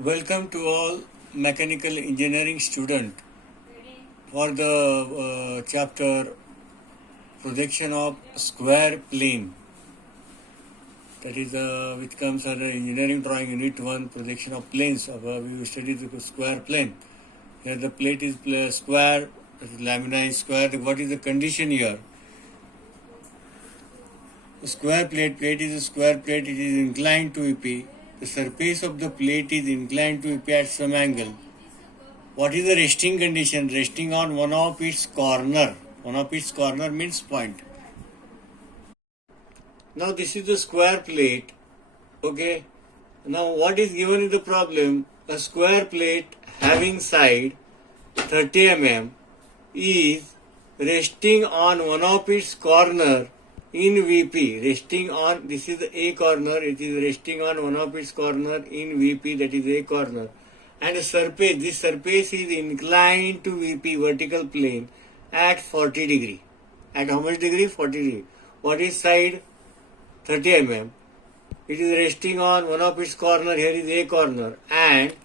Welcome to all mechanical engineering student for the chapter projection of square plane. That is which comes under engineering drawing unit 1 projection of planes. We studied the square plane. Here the plate is square, lamina is square. What is the condition here? The square plate is a square plate. It is inclined to EP. The surface of the plate is inclined to EP at some angle. What is the resting condition? Resting on one of its corner. One of its corner means point. Now this is the square plate. Okay. Now what is given in the problem? A square plate having side 30 mm is resting on one of its corner in VP. Resting on, this is the A corner, it is resting on one of its corner in VP, that is A corner. And surface, this surface is inclined to VP, vertical plane, at 40 degree. At how much degree? 40 degree. What is side? 30 mm. It is resting on one of its corner, here is A corner, and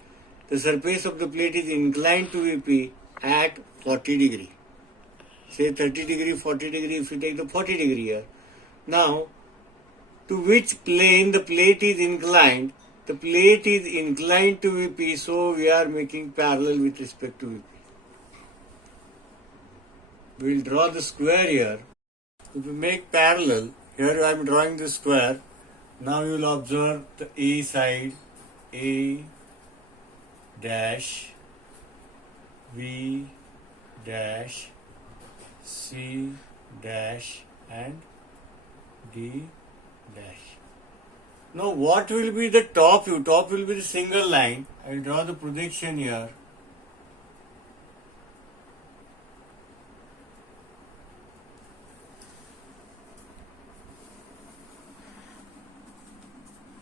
the surface of the plate is inclined to VP at 40 degree. Say 30 degree, 40 degree, if you take the 40 degree here. Now, to which plane the plate is inclined? The plate is inclined to VP, so we are making parallel with respect to VP. We will draw the square here. If we make parallel, here I am drawing the square. Now you will observe the A side, A dash, B dash, C dash and D dash. Now what will be the top view? Top will be the single line. I will draw the projection here.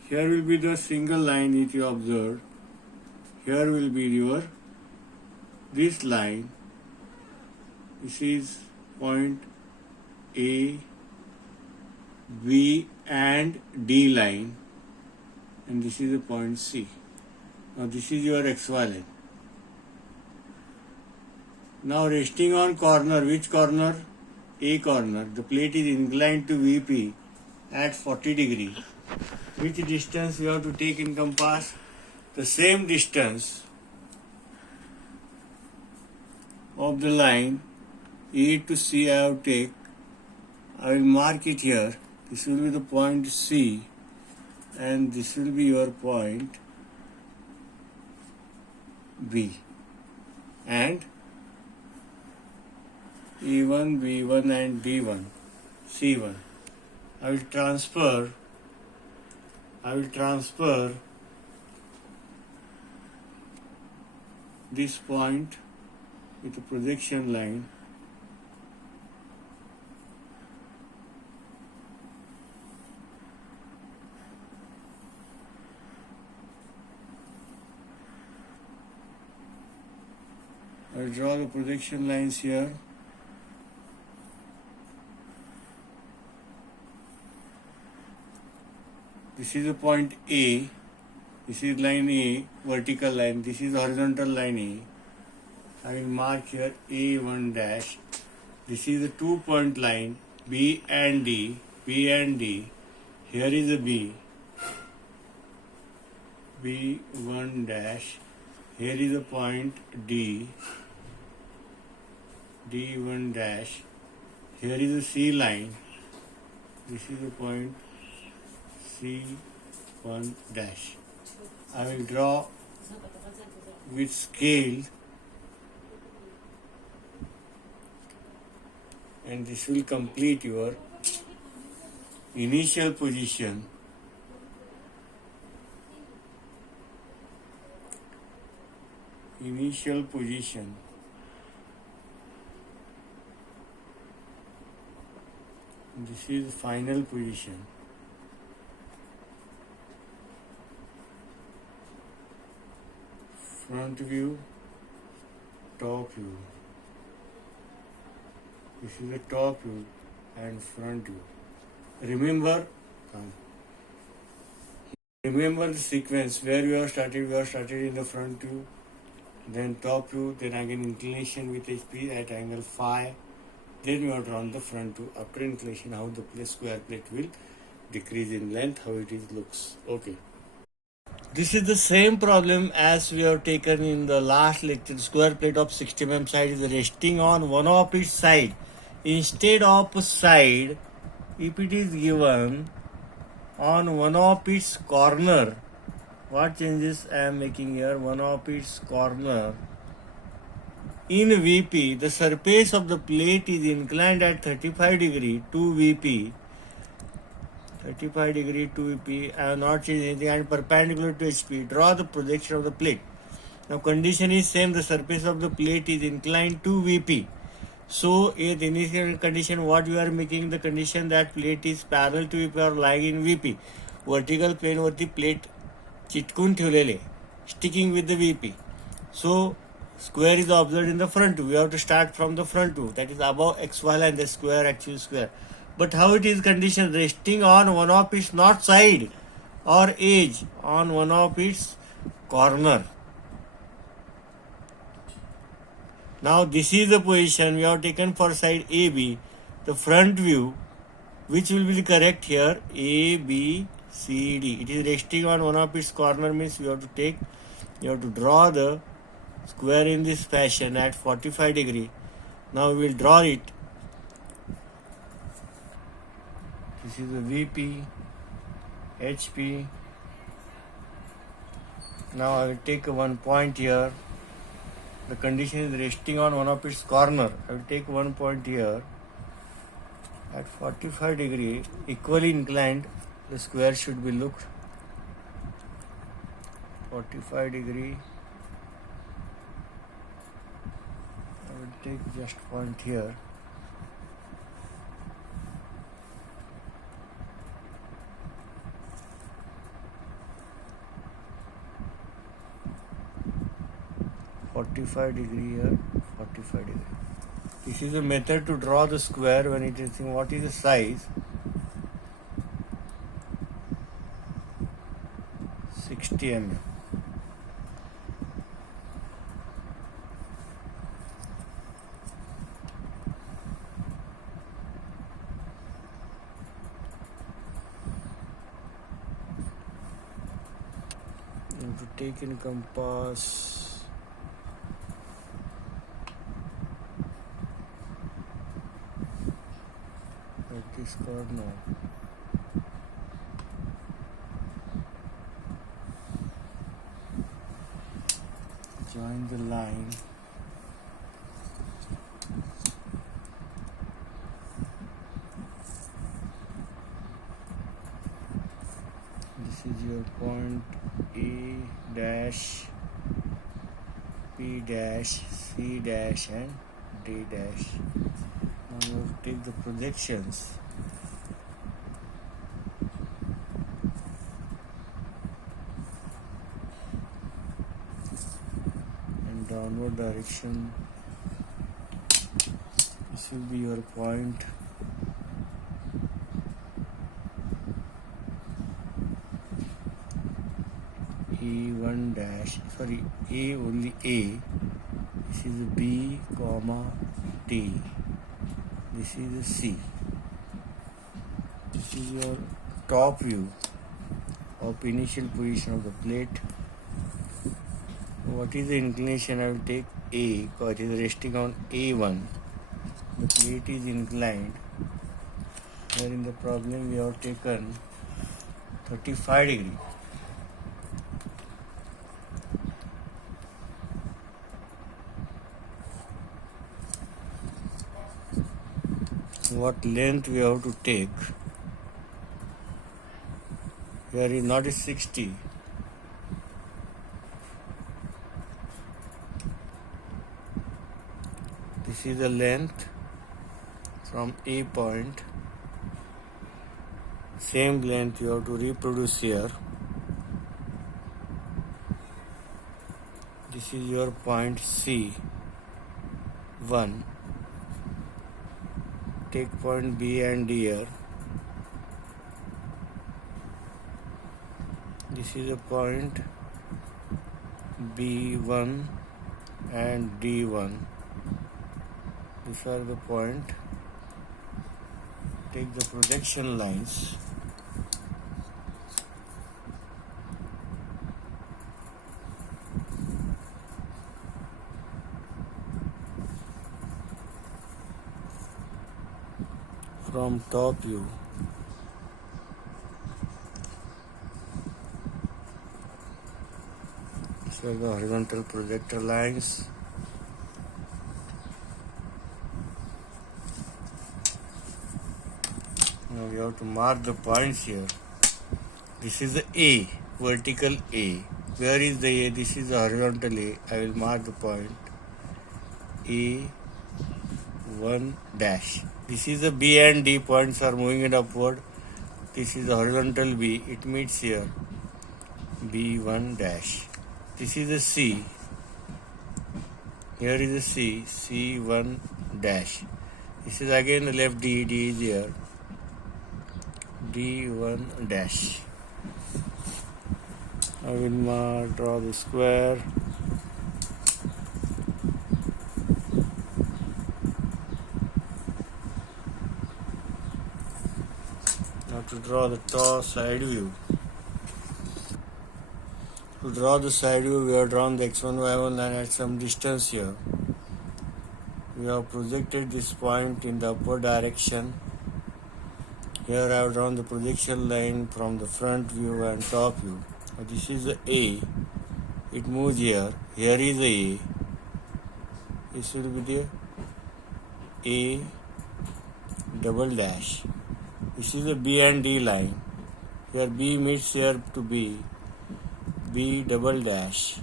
Here will be the single line which you observed. Here will be your this line. This is point A, B and D line, and this is the point C. Now this is your XY line. Now resting on corner, which corner? A corner. The plate is inclined to VP at 40 degree. Which distance we have to take in compass? The same distance of the line A to C I have to take. I will mark it here. This will be the point C and this will be your point B. And E1, B1 and D1, C1. I will transfer this point with a projection line I will draw the projection lines here. This is the point A. This is line A, vertical line. This is horizontal line A. I will mark here A1 dash. This is the 2-point line B and D. B and D. Here is a B. B1 dash. Here is a point D. D1 dash. Here is a C line. This is the point C1 dash. I will draw with scale and this will complete your initial position. Initial position. This is final position. Front view, top view. This is the top view and front view. Remember, Remember the sequence where we have started. We have started in the front view, then top view, then again inclination with HP at angle phi. Then we have drawn the front view. After inclination, how the square plate will decrease in length, how it is looks. Okay. This is the same problem as we have taken in the last lecture. Square plate of 60 mm side is resting on one of its side. Instead of side, if it is given on one of its corner, what changes I am making here? One of its corner. In VP, the surface of the plate is inclined at 35 degree to VP. 35 degree to VP. I have not changed anything and perpendicular to HP. Draw the projection of the plate. Now condition is same. The surface of the plate is inclined to VP. So in the initial condition, what we are making the condition that plate is parallel to VP or lying in VP. Vertical plane वरती plate चिटकून ठेवलेले, sticking with the VP. So square is observed in the front view. We have to start from the front view. That is above XY line, the square, actual square. But how it is conditioned? Resting on one of its not side or edge, on one of its corner. Now this is the position we have taken for side AB. The front view, which will be correct here, A, B, C, D. It is resting on one of its corner, means you have to draw the square in this fashion at 45 degree. Now we will draw it. This is the VP, HP. Now I will take one point here. The condition is resting on one of its corner. I will take one point here. At 45 degree, equally inclined, the square should be looked. 45 degree. I will take just point here. Here, 45 degree. This is a method to draw the square when it is saying what is the size. 60 mm. You have to take in compass. This corner. Join the line. This is your point A dash, P dash, C dash and D dash. Now you have to take the projections. Downward direction. This will be your point. E1 dash, sorry, A only A. This is B, comma, T. This is C. This is your top view of initial position of the plate. What is the inclination? I will take A because it is resting on A1. The plate is inclined. Here in the problem we have taken 35 degree. What length we have to take? Here is not 60. This is the length from A point. Same length you have to reproduce here. This is your point C. 1. Take point B and D here. This This is a point B1 and D1. These are the point. Take the projection lines. From top view. These are the horizontal projector lines. Now we have to mark the points here. This is the A, vertical A. Where is the A? This is the horizontal A. I will mark the point A1 dash. This is the B and D points are moving it upward. This is the horizontal B. It meets here. B1 dash. This is the C. Here is the C. C1 dash. This is again the left D. D is here. D1 dash. I will draw the square. Now to draw the top side view. To draw the side view, we have drawn the x1, y1 line at some distance here. We have projected this point in the upward direction. Here I have drawn the projection line from the front view and top view. Now this is the A. It moves here. Here is the A. This will be the A double dash. This is the B and D line. Here B meets here to B. B double dash.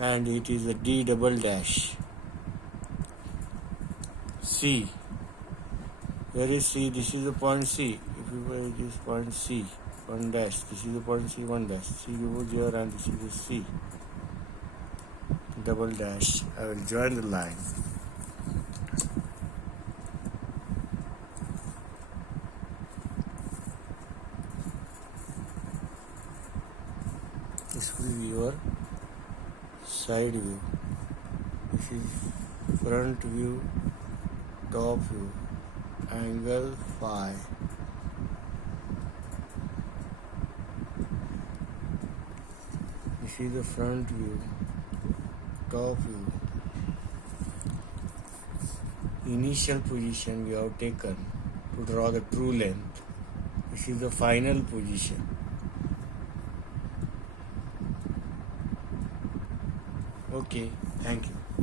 And it is a D double dash. C. Where is C? This is the point C. If you write this point C, 1 dash. This is the point C, 1 dash. C goes here and this is the C. Double dash. I will join the line. This will be your side view. This is front view, top view. Angle phi. This is the front view, top view. Initial position we have taken to draw the true length. This is the final position. Okay, thank you.